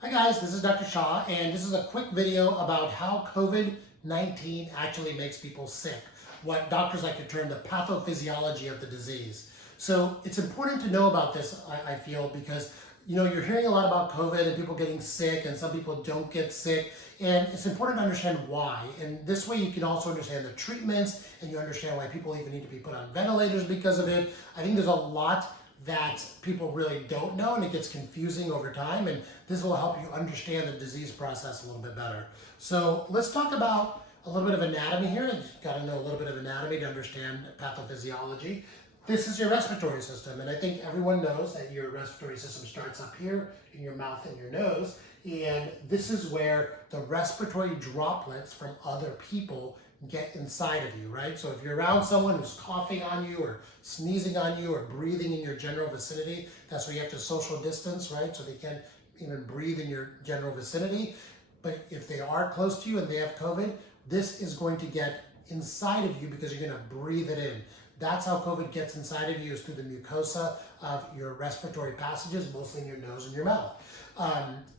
Hi guys, this is Dr. Shah, and this is a quick video about how COVID-19 actually makes people sick, what doctors like to term the pathophysiology of the disease. So it's important to know about this, I feel, because you're hearing a lot about COVID and people getting sick, and some people don't get sick, and it's important to understand why. And this way you can also understand the treatments, and you understand why people even need to be put on ventilators because of it. I think there's a lot that people really don't know, and it gets confusing over time, and this will help you understand the disease process a little bit better. So let's talk about a little bit of anatomy here. You've got to know a little bit of anatomy to understand pathophysiology. This is your respiratory system, and I think everyone knows that your respiratory system starts up here in your mouth and your nose, and this is where the respiratory droplets from other people get inside of you, right? So if you're around someone who's coughing on you or sneezing on you or breathing in your general vicinity, that's where you have to social distance, right? So they can't even breathe in your general vicinity. But if they are close to you and they have COVID, this is going to get inside of you because you're going to breathe it in. That's how COVID gets inside of you, is through the mucosa of your respiratory passages, mostly in your nose and your mouth.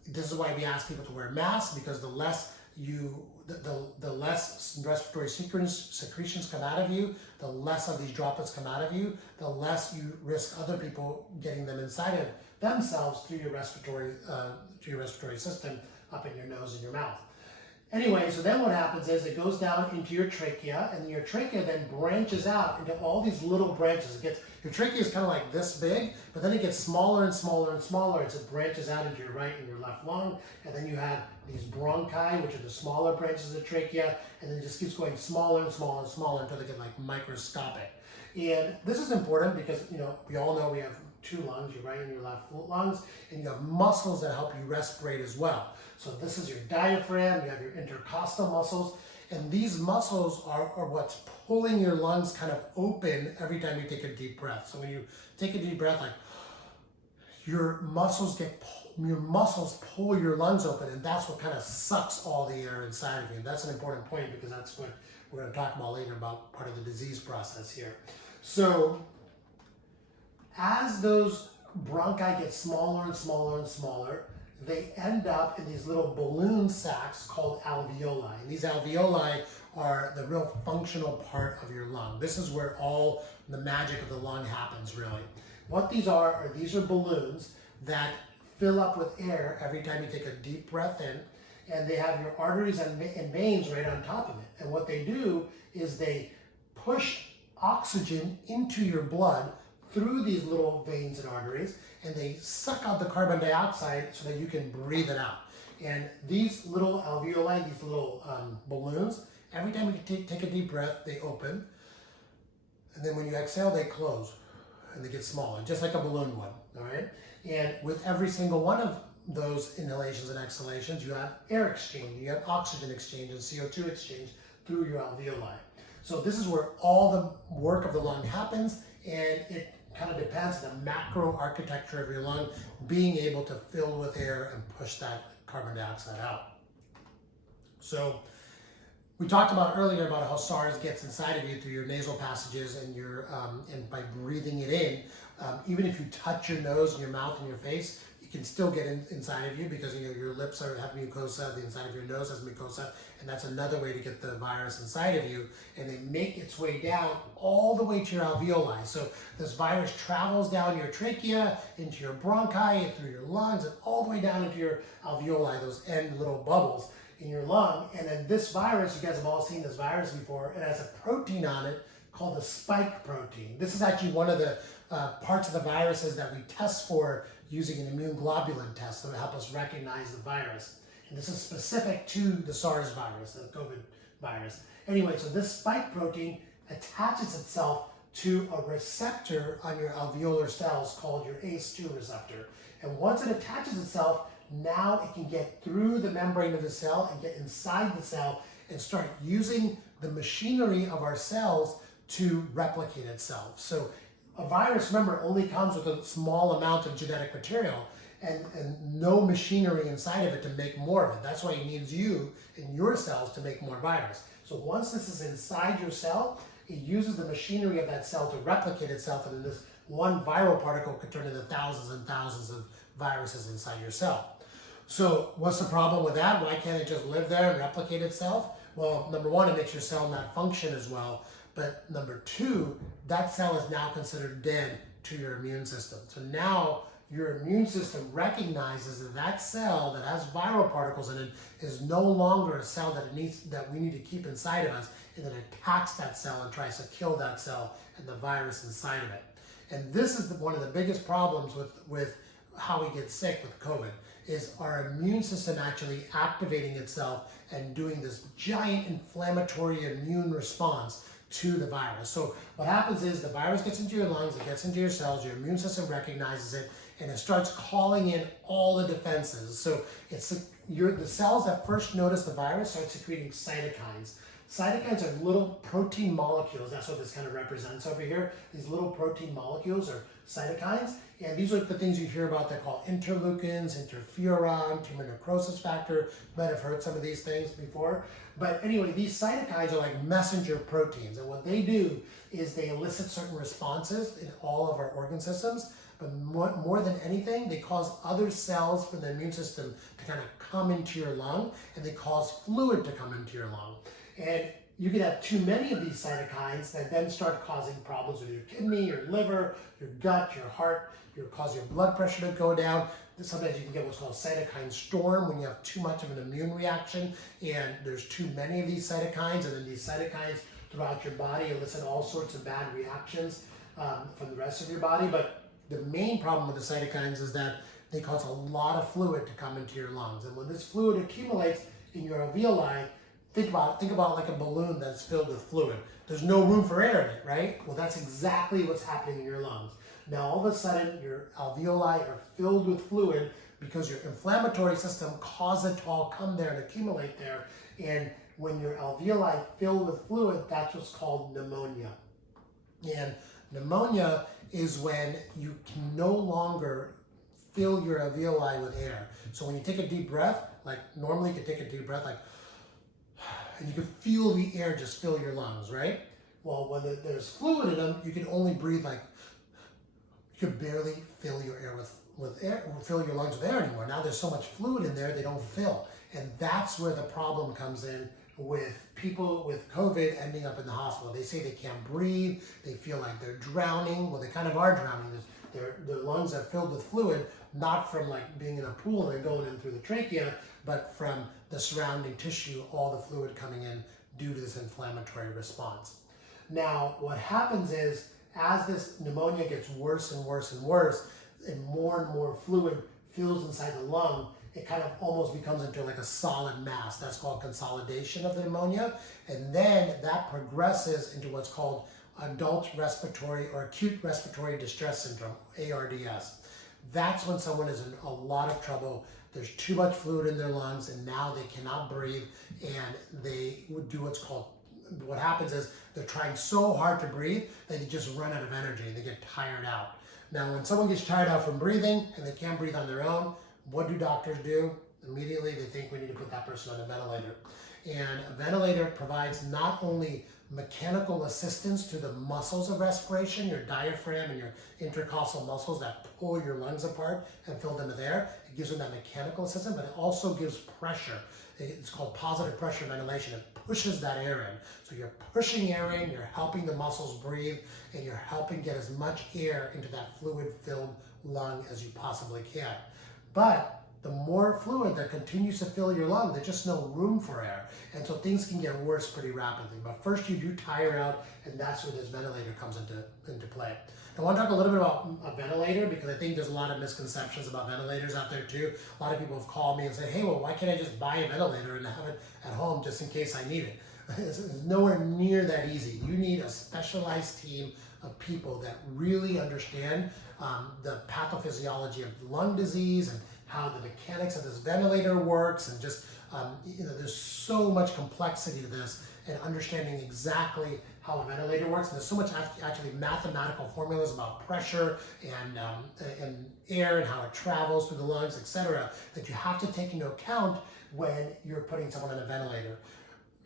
This is why we ask people to wear masks, because the less respiratory secretions come out of you, the less of these droplets come out of you, the less you risk other people getting them inside of themselves through your respiratory system up in your nose and your mouth. Anyway, so then what happens is it goes down into your trachea, and your trachea then branches out into all these little branches. Your trachea is kind of like this big, but then it gets smaller and smaller and smaller as it branches out into your right and your left lung. And then you have these bronchi, which are the smaller branches of the trachea, and then it just keeps going smaller and smaller and smaller until they get like microscopic. And this is important because, we all know we have two lungs, your right and your left lungs, and you have muscles that help you respirate as well. So this is your diaphragm, you have your intercostal muscles, and these muscles are what's pulling your lungs kind of open every time you take a deep breath. So when you take a deep breath, like, your muscles pull your lungs open, and that's what kind of sucks all the air inside of you. And that's an important point, because that's what we're going to talk about later, about part of the disease process here. So as those bronchi get smaller and smaller and smaller, they end up in these little balloon sacs called alveoli. And these alveoli are the real functional part of your lung. This is where all the magic of the lung happens, really. What these are balloons that fill up with air every time you take a deep breath in, and they have your arteries and veins right on top of it. And what they do is they push oxygen into your blood through these little veins and arteries, and they suck out the carbon dioxide so that you can breathe it out. And these little alveoli, these little balloons, every time you take a deep breath, they open, and then when you exhale, they close, and they get smaller, just like a balloon would, all right? And with every single one of those inhalations and exhalations, you have air exchange, you have oxygen exchange and CO2 exchange through your alveoli. So this is where all the work of the lung happens, and it kind of depends on the macro architecture of your lung being able to fill with air and push that carbon dioxide out. So we talked about earlier about how SARS gets inside of you through your nasal passages and and by breathing it in. Even if you touch your nose and your mouth and your face, it can still get inside of you, because your lips have mucosa, the inside of your nose has mucosa, and that's another way to get the virus inside of you. And they make its way down all the way to your alveoli. So this virus travels down your trachea, into your bronchi, through your lungs, and all the way down into your alveoli, those end little bubbles in your lung. And then this virus, you guys have all seen this virus before, it has a protein on it called the spike protein. This is actually one of the parts of the viruses that we test for using an immune globulin test that will help us recognize the virus. And this is specific to the SARS virus, the COVID virus. Anyway, so this spike protein attaches itself to a receptor on your alveolar cells called your ACE2 receptor. And once it attaches itself, now it can get through the membrane of the cell and get inside the cell and start using the machinery of our cells to replicate itself. So a virus, remember, only comes with a small amount of genetic material and no machinery inside of it to make more of it. That's why it needs you and your cells to make more virus. So once this is inside your cell, it uses the machinery of that cell to replicate itself, and then this one viral particle could turn into thousands and thousands of viruses inside your cell. So what's the problem with that? Why can't it just live there and replicate itself? Well, number one, it makes your cell not function as well. But number two, that cell is now considered dead to your immune system. So now your immune system recognizes that that cell that has viral particles in it is no longer a cell that we need to keep inside of us, and then attacks that cell and tries to kill that cell and the virus inside of it. And this is one of the biggest problems with how we get sick with COVID, is our immune system actually activating itself and doing this giant inflammatory immune response to the virus. So what happens is the virus gets into your lungs, it gets into your cells, your immune system recognizes it, and it starts calling in all the defenses. So it's the cells that first notice the virus start secreting cytokines. Cytokines are little protein molecules. That's what this kind of represents over here. These little protein molecules are cytokines. And these are the things you hear about that call interleukins, interferon, tumor necrosis factor. You might have heard some of these things before. But anyway, these cytokines are like messenger proteins. And what they do is they elicit certain responses in all of our organ systems. But more than anything, they cause other cells from the immune system to kind of come into your lung, and they cause fluid to come into your lung. And you can have too many of these cytokines that then start causing problems with your kidney, your liver, your gut, your heart. You'll cause your blood pressure to go down. Sometimes you can get what's called cytokine storm when you have too much of an immune reaction and there's too many of these cytokines, and then these cytokines throughout your body elicit all sorts of bad reactions from the rest of your body. But the main problem with the cytokines is that they cause a lot of fluid to come into your lungs. And when this fluid accumulates in your alveoli, think about like a balloon that's filled with fluid. There's no room for air in it, right? Well, that's exactly what's happening in your lungs. Now, all of a sudden, your alveoli are filled with fluid because your inflammatory system caused it to all come there and accumulate there. And when your alveoli fill with fluid, that's what's called pneumonia. And pneumonia is when you can no longer fill your alveoli with air. So when you take a deep breath, like normally you could take a deep breath, like, and you can feel the air just fill your lungs, right? Well, when there's fluid in them, you can only breathe like, you could barely fill your air with air, fill your lungs with air anymore. Now there's so much fluid in there, they don't fill. And that's where the problem comes in with people with COVID ending up in the hospital. They say they can't breathe, they feel like they're drowning. Well, they kind of are drowning. Their lungs are filled with fluid, not from like being in a pool and going in through the trachea, but from the surrounding tissue, all the fluid coming in due to this inflammatory response. Now, what happens is, as this pneumonia gets worse and worse and worse, and more fluid fills inside the lung, it kind of almost becomes into like a solid mass. That's called consolidation of the pneumonia. And then that progresses into what's called adult respiratory or acute respiratory distress syndrome, ARDS. That's when someone is in a lot of trouble. There's too much fluid in their lungs and now they cannot breathe, and they would do what's called, what happens is they're trying so hard to breathe that they just run out of energy and they get tired out. Now, when someone gets tired out from breathing and they can't breathe on their own, what do doctors do? Immediately, they think we need to put that person on a ventilator. And a ventilator provides not only mechanical assistance to the muscles of respiration, your diaphragm and your intercostal muscles that pull your lungs apart and fill them with air. It gives them that mechanical assistance, but it also gives pressure. It's called positive pressure ventilation. It pushes that air in. So you're pushing air in, you're helping the muscles breathe, and you're helping get as much air into that fluid-filled lung as you possibly can. But the more fluid that continues to fill your lung, there's just no room for air. And so things can get worse pretty rapidly. But first you do tire out, and that's where this ventilator comes into play. I want to talk a little bit about a ventilator because I think there's a lot of misconceptions about ventilators out there too. A lot of people have called me and said, hey, well, why can't I just buy a ventilator and have it at home just in case I need it? It's nowhere near that easy. You need a specialized team of people that really understand the pathophysiology of lung disease and how the mechanics of this ventilator works, and just, there's so much complexity to this, and understanding exactly how a ventilator works. And there's so much actually mathematical formulas about pressure and air and how it travels through the lungs, etc., that you have to take into account when you're putting someone on a ventilator.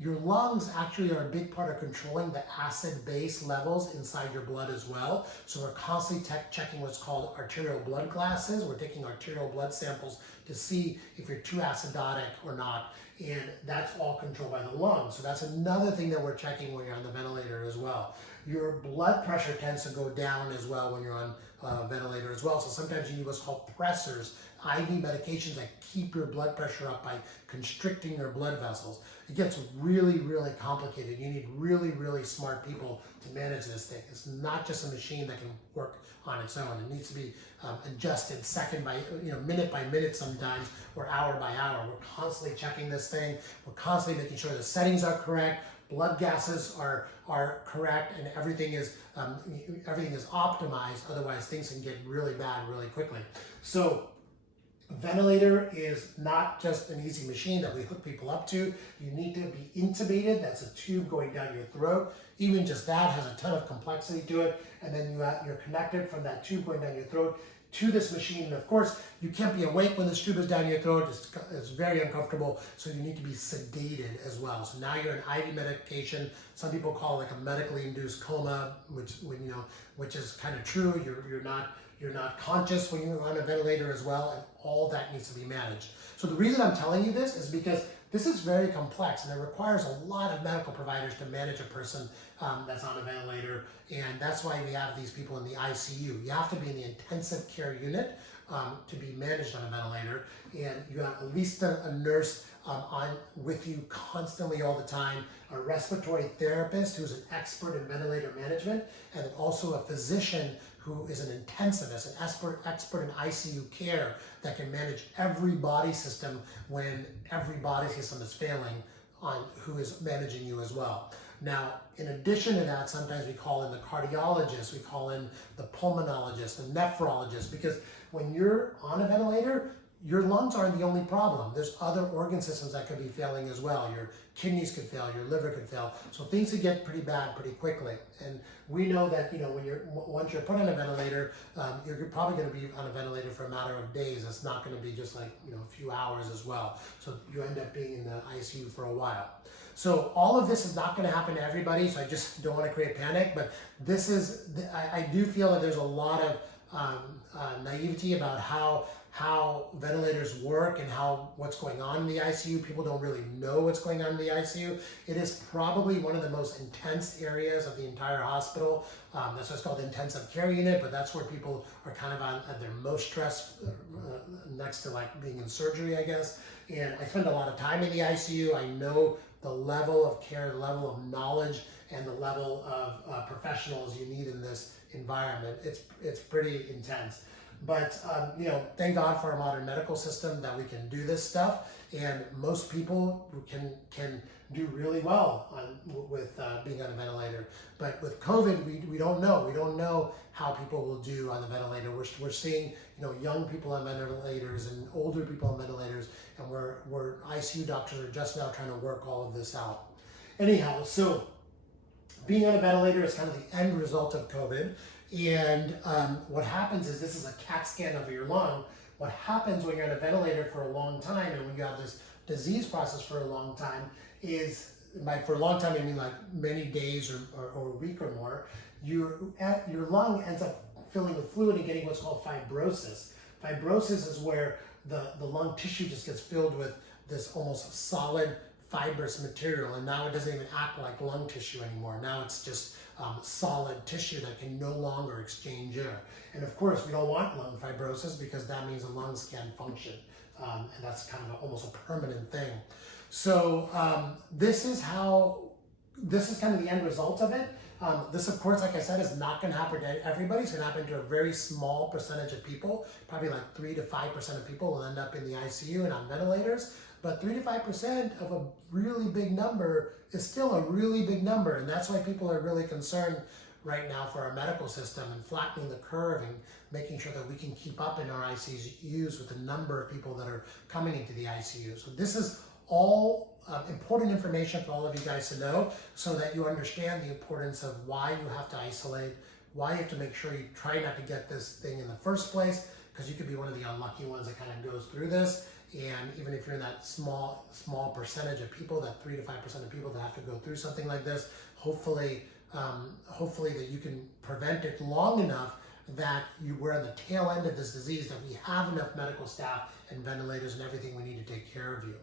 Your lungs actually are a big part of controlling the acid base levels inside your blood as well. So we're constantly checking what's called arterial blood classes. We're taking arterial blood samples to see if you're too acidotic or not. And that's all controlled by the lungs. So that's another thing that we're checking when you're on the ventilator as well. Your blood pressure tends to go down as well when you're on a ventilator as well. So sometimes you need what's called pressors, IV medications that keep your blood pressure up by constricting your blood vessels. It gets really, really complicated. You need really, really smart people to manage this thing. It's not just a machine that can work on its own. It needs to be adjusted second by, minute by minute sometimes, or hour by hour. We're constantly checking this thing. We're constantly making sure the settings are correct, blood gases are correct, and everything is optimized. Otherwise, things can get really bad really quickly. So ventilator is not just an easy machine that we hook people up to. You need to be intubated. That's a tube going down your throat. Even just that has a ton of complexity to it. And then you're connected from that tube going down your throat to this machine. And of course, you can't be awake when this tube is down your throat. It's very uncomfortable. So you need to be sedated as well. So now you're on IV medication. Some people call it like a medically induced coma, which is kind of true. You're not conscious when you're on a ventilator as well, and all that needs to be managed. So the reason I'm telling you this is because this is very complex, and it requires a lot of medical providers to manage a person that's on a ventilator, and that's why we have these people in the ICU. You have to be in the intensive care unit to be managed on a ventilator, and you have at least a nurse on with you constantly all the time, a respiratory therapist who's an expert in ventilator management, and then also a physician who is an intensivist, an expert in ICU care that can manage every body system when every body system is failing, on who is managing you as well. Now, in addition to that, sometimes we call in the cardiologist, we call in the pulmonologist, the nephrologist, because when you're on a ventilator, your lungs aren't the only problem. There's other organ systems that could be failing as well. Your kidneys could fail, your liver could fail. So things could get pretty bad pretty quickly. And we know that once you're put on a ventilator, you're probably going to be on a ventilator for a matter of days. It's not going to be just like a few hours as well. So you end up being in the ICU for a while. So all of this is not going to happen to everybody. So I just don't want to create panic. But this is, I do feel that there's a lot of naivety about how ventilators work and what's going on in the ICU. People don't really know what's going on in the ICU. It is probably one of the most intense areas of the entire hospital. That's what's called the intensive care unit, but that's where people are kind of at their most stress, next to like being in surgery, I guess. And I spend a lot of time in the ICU. I know the level of care, the level of knowledge, and the level of professionals you need in this environment. It's pretty intense. But thank God for our modern medical system that we can do this stuff, and most people can do really well with being on a ventilator. But with COVID, we don't know. We don't know how people will do on the ventilator. We're seeing young people on ventilators and older people on ventilators, and we're ICU doctors are just now trying to work all of this out. Anyhow, so being on a ventilator is kind of the end result of COVID. And what happens is, this is a CAT scan of your lung. What happens when you're on a ventilator for a long time, and when you have this disease process for a long time, is, for a long time I mean like many days or a week or more, your lung ends up filling with fluid and getting what's called fibrosis. Fibrosis is where the lung tissue just gets filled with this almost solid fibrous material, and now it doesn't even act like lung tissue anymore. Now it's just solid tissue that can no longer exchange air. And of course, we don't want lung fibrosis, because that means the lungs can't function, and that's kind of almost a permanent thing. So this is kind of the end result of it. This, of course, like I said, is not going to happen to everybody. It's going to happen to a very small percentage of people. Probably like 3 to 5% of people will end up in the ICU and on ventilators. But 3 to 5% of a really big number is still a really big number. And that's why people are really concerned right now for our medical system, and flattening the curve and making sure that we can keep up in our ICUs with the number of people that are coming into the ICU. So this is all important information for all of you guys to know, so that you understand the importance of why you have to isolate, why you have to make sure you try not to get this thing in the first place, because you could be one of the unlucky ones that kind of goes through this. And even if you're in that small percentage of people, that 3 to 5% of people that have to go through something like this, hopefully that you can prevent it long enough that we're on the tail end of this disease, that we have enough medical staff and ventilators and everything we need to take care of you.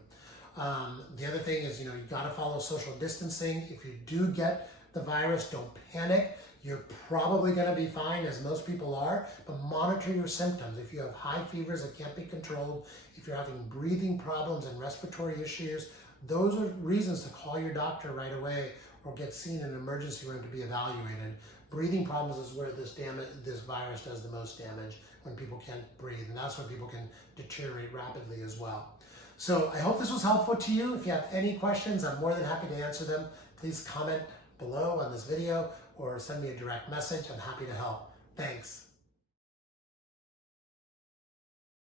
The other thing is, you got to follow social distancing. If you do get the virus, don't panic. You're probably going to be fine, as most people are, but monitor your symptoms. If you have high fevers that can't be controlled, if you're having breathing problems and respiratory issues, those are reasons to call your doctor right away or get seen in an emergency room to be evaluated. Breathing problems is where this virus does the most damage, when people can't breathe, and that's when people can deteriorate rapidly as well. So I hope this was helpful to you. If you have any questions, I'm more than happy to answer them. Please comment below on this video or send me a direct message. I'm happy to help. Thanks.